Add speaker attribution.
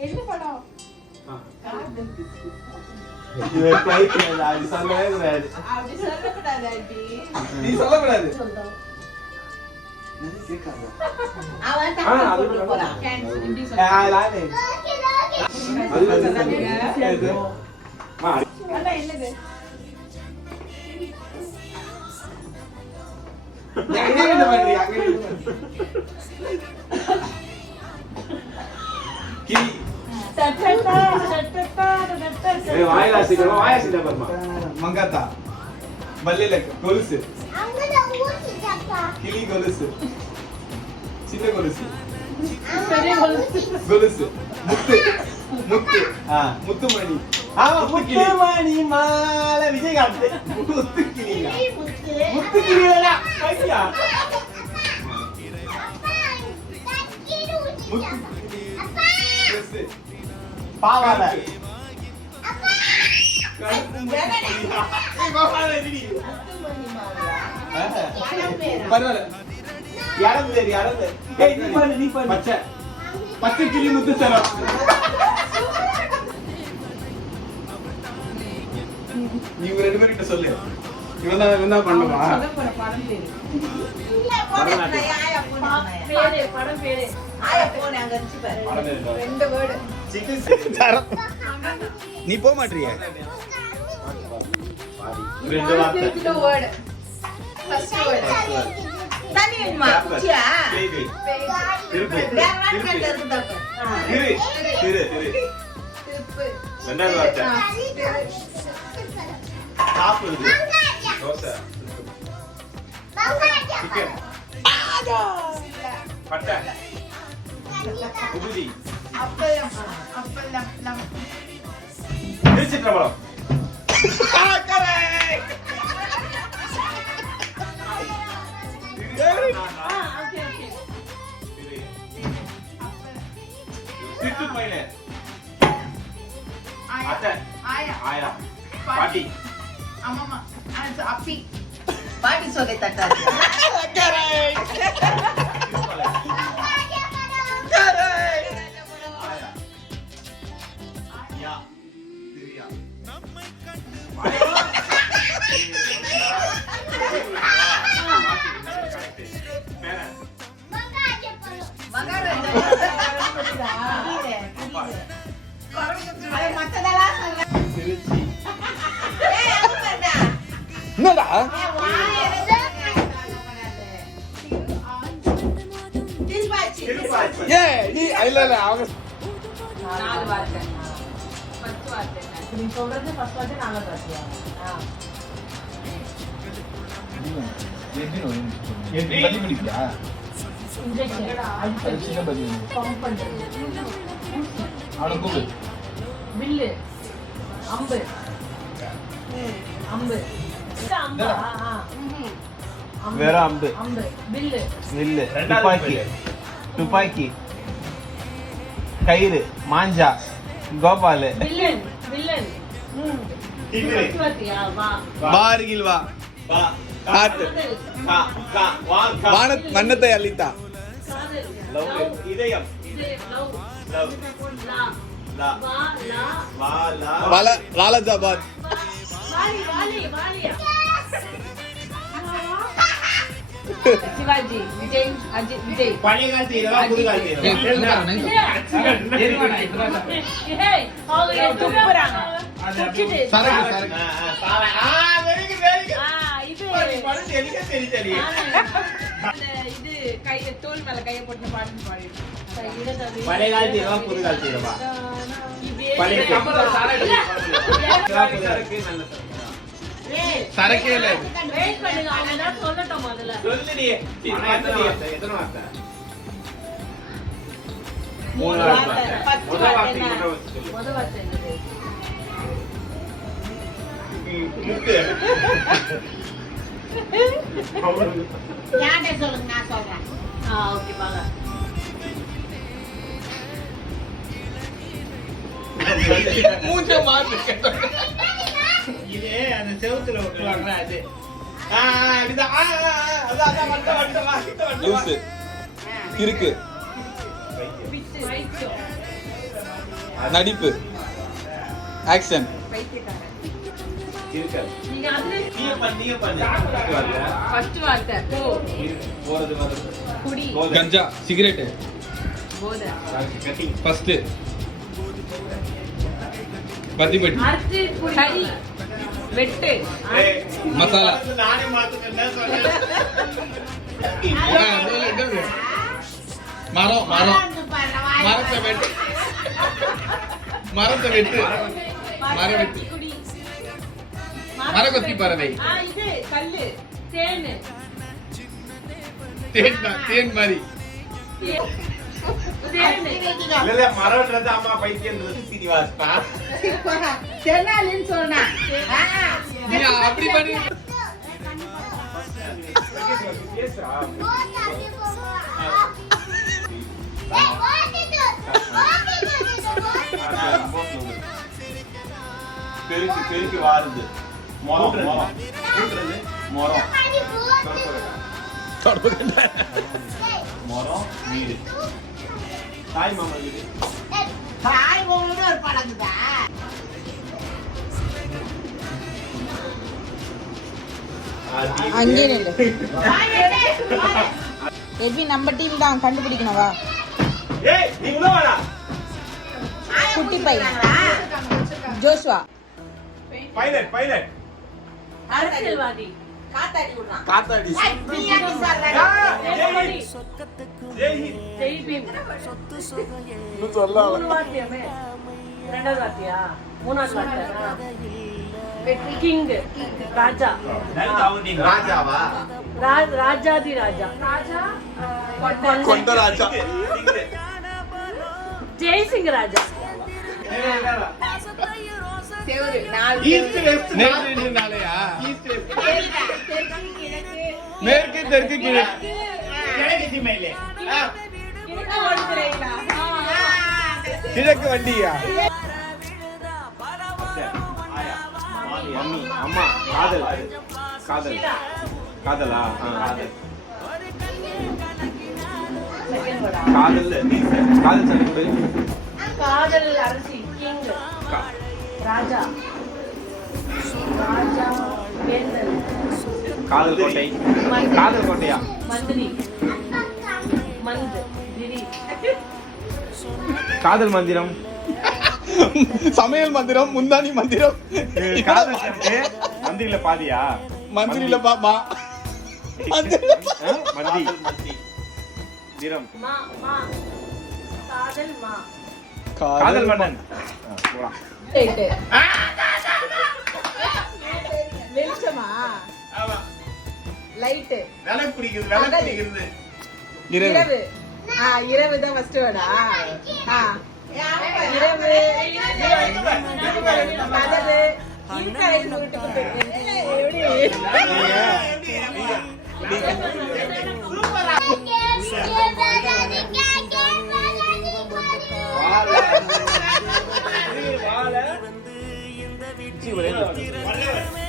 Speaker 1: என்ன படம்?
Speaker 2: நீ சொல்லக்கூடாது.
Speaker 1: அவன்
Speaker 2: ஏய், வாயில அசிக்கிறமா, வாய அசிட்டா பாருமா. மங்காத்தா பல்லில கொலுசு கிளி கொலுசு சின்ன கொலுசு கொலுசு முத்து முத்து. முத்துமணி. ஆமா முத்துமணி மாலை விஜயகாந்த். முத்து கிளியா முத்து கிளியா கிளி பாவாடை பரவாயில்ல இடம் தெரியும் இடம் தெரியும் நீ பச்சை. பச்சை. கிளி முத்து தரம் இவங்க ரெண்டு பேரும் கிட்ட சொல்லு இவன் தான் இவன் தான் பண்ணுமா
Speaker 1: படம் பேரு.
Speaker 3: பேரு படம் பேரு.
Speaker 1: ரெண்டு வேர்டு.
Speaker 2: நீ போக மாட்டிய. ரெண்டு வார்த்தை.
Speaker 1: திருப்பிட்ட வேர்டு. ஆ,
Speaker 2: சாப்பிடுது தோசை சிக்கன் பட்டை உபுதி
Speaker 1: அப்பளம் அப்பளம் லம்
Speaker 2: திருச்சிற்றம்பலம் சிட்டுப்பயனே பாட்டி
Speaker 3: சொல்லி தட்டாது
Speaker 4: ஏ நீ இல்ல இல்ல அவங்க
Speaker 3: நாலு வார்த்தை ஃபர்ஸ்ட் வார்த்தை நீ சொல்றது ஃபர்ஸ்ட் வார்த்தை நாலு வார்த்தையா வில்லு அம்பு அம்பு இது அம்பா? ஆ, ஆ.
Speaker 2: வேற அம்பு
Speaker 3: அம்பு வில்லு
Speaker 2: துப்பாக்கி துப்பாக்கி கயிறு மாஞ்சா கோபாலு.
Speaker 4: பாருகில் வா. காத்து. வான வண்ணத்தை அள்ளித்தா.
Speaker 3: காதல்.
Speaker 2: இதயம்.
Speaker 4: வாலஜாபாத்.
Speaker 3: சிவாஜி விஜய் அஜித் விஜய்.
Speaker 2: பழைய காலத்து புது காலத்து
Speaker 3: இது
Speaker 1: கைய தோல் மேல கைய போட்டு பாடிட்டு
Speaker 2: பழைய காலத்து புது பழைய சரக்கு.
Speaker 3: ஏய்,
Speaker 4: சரக்கே இல்ல
Speaker 3: wait பண்ணுங்க, அவங்க ஏதாவது சொல்லட்டும் முதல்ல.
Speaker 2: சொல்லுடி. ஆனா எத்தனை வார்த்தை? எத்தனை வார்த்தை?
Speaker 3: மூணு
Speaker 2: மூணு
Speaker 3: வார்த்தை.
Speaker 2: வார்த்தை.
Speaker 3: first
Speaker 2: முதல்
Speaker 3: வார்த்தை
Speaker 2: வார்த்தைக்கு
Speaker 3: என்ன?
Speaker 2: முதல் வார்த்தை சொல்லு.
Speaker 3: முத வார்த்தை என்னது?
Speaker 2: ம், முத்து.
Speaker 1: யார்கிட்ட சொல்லுங்க நான் சொல்றேன்
Speaker 3: ஆ, okay, வாங்க.
Speaker 4: மூஞ்ச மாத்து
Speaker 2: அந்த செவுத்துல ஒட்டுவாங்களா அது?
Speaker 4: நடிப்பு. ஆக்ஷன். கஞ்சா சிகரெட்டு.
Speaker 1: போதை. வெட்டு.
Speaker 4: மசாலா.
Speaker 2: நானே
Speaker 4: என்னது? மரம் மரம். மரத்தை வெட்டு. மரத்தை வெட்டு. மரம் வெட்டு. மரகொத்தி பறவை.
Speaker 1: ஆ இது கல்லு தேனு.
Speaker 4: தேன் மாதிரி.
Speaker 2: இல்ல மரம்ன்றது அம்மா பைத்தியன்றது சீனிவாசா
Speaker 1: தென்னாலின்னு சொன்னா
Speaker 4: அப்படி பண்ணி
Speaker 2: பெருக்கு பெருக்கு வாருது. மரம் மரம். மரம். மரம் வீடு தாய் மாமா வீடு. அது
Speaker 5: அங்கே நில்லு. எட்வி நம்ம டீம் தான். கண்டுபிடிக்கணும் வா.
Speaker 2: ஏய் நீ உள்ள வாடா.
Speaker 5: குட்டி பையன். ஜோஷ்வா.
Speaker 2: பைலட் பைலட்
Speaker 1: அரசியல்வாதி.
Speaker 2: காத்தாடி ஜெய் ஹிந்த்
Speaker 1: ஜெய் பீம்
Speaker 3: மூணு வார்த்தையாமே ரெண்டாவது வார்த்தையா மூணாவது வார்த்தை கிங் ராஜா
Speaker 2: ராஜாவா
Speaker 3: ரா- ராஜாதி ராஜா ராஜா
Speaker 4: கொண்ட ராஜா
Speaker 3: ஜெய்சிங் ராஜா
Speaker 4: மேற்கு தெற்கு கிழக்கு
Speaker 2: கிழக்கு
Speaker 4: வண்டியா
Speaker 2: மம்மி அம்மா காதல் காதல் காதலா ஆ, காதல் காதல் கொடு
Speaker 3: காதல். அரசி கிங்.
Speaker 2: கா-
Speaker 3: ராஜா. ராஜா வேந்தன்.
Speaker 2: காதல் கோட்டை. காதல் கோட்டையா?
Speaker 3: மந்திரி. மந்த் திரி
Speaker 2: காதல் மந்திரம்.
Speaker 4: சமையல் மந்திரம் முந்தானி மந்திரம்.
Speaker 2: காதல் செட்டு மந்திரில பாதியா?
Speaker 4: மந்திரில பாப்பா. மந்திரில
Speaker 2: ஆ? மந்தி மந்தி திரம்
Speaker 3: மா மா. காதல் மா.
Speaker 2: காதல் மன்னன். ஆ, போலாம்.
Speaker 5: வெளிச்சமா?
Speaker 2: ஆமா.
Speaker 5: லைட்டு
Speaker 2: விலை பிடிக்குது விலை பிடிக்கிறது
Speaker 4: இரவு.
Speaker 5: ஆ இரவு தான் ஃபர்ஸ்ட் வேர்டா ஆ? இரவு. கதவு. இருக்காயின்னு விட்டு
Speaker 2: வாழை libre. Los.